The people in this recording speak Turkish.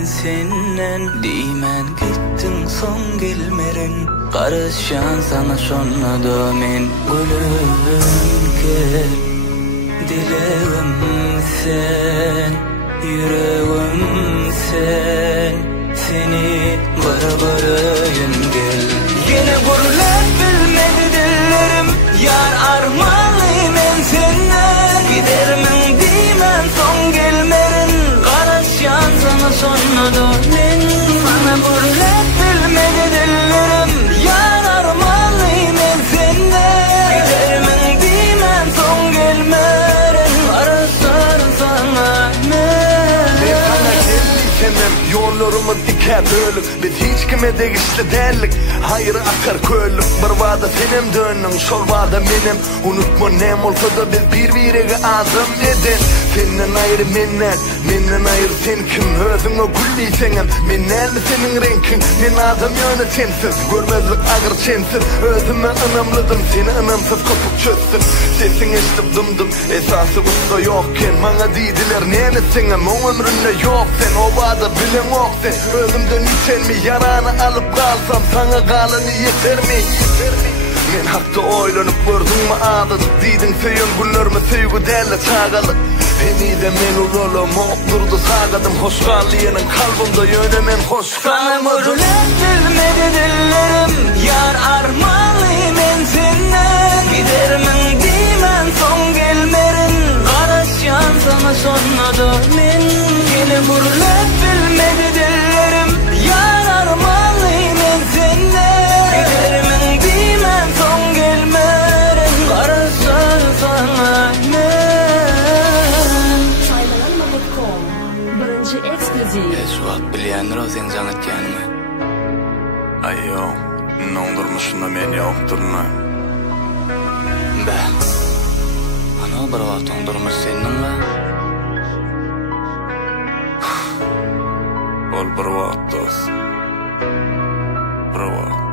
men senden. Diýmän gittiň soň gelmerin, garaşan sana şonna da men gülüm gel. Dilegim sen, yüreğim sen, seni barbarayın gel. Yine gurulap bilmedi dillerim, yar armanly men senden. Gidermin diýmän soň gelmerin, garaşan sana şonna da men. Bana gurulap bilmedi dillerim, yar armanly men senden. Gidermin diýmän soň gelmerin, garaşan sana men. Yollarımı diker ölüm, biz hiç kime değişli derlik. Hayır akar köylük, bir vada senem dönüm, şol vada benim. Unutma nem olsa da biz birbirine adım edin. Senden ayrı menden ayrı sen kim? Özüne gülliysenem, menden mi senin renkin? Men adam yönü sensiz, görmezlik ağır sensiz. Özüme ınamladım, seni ınamsız kopuk çözsün. Sesin eşlip dımdım, esası bunda yokken. Bana deydiler neyini senem, o ömründe yok sen. O vada bilen yok sen. Özümden içen mi, yaranı alıp kalsam sana kalanı yeter mi? Men hakta oylanıp gördün mü ağladık diydin söyün günlerime sevgi derle çağalık. Beni de men ulalım durdu sağladım hoş kalliyenin kalbimde yönemen hoş Sana gurulap bilmedi dillerim, yar armanly men senden. Gidermin diýmän soň gelmerin, garaşan sana şonna da men. Yine gurulap bilmedi dillerim, yar armanly men senden. Gidermin diýmän soň gelmerin, garaşan sana men. Saylanma.com birinci ekskluziv. Şu wagt bilýändir o sen jaň etkenini. Ayyo, nondurmuşuna men yokturma. Bä, ana bir wagt ondurmuş seninle. Ol bir wagt dost, bir wagt.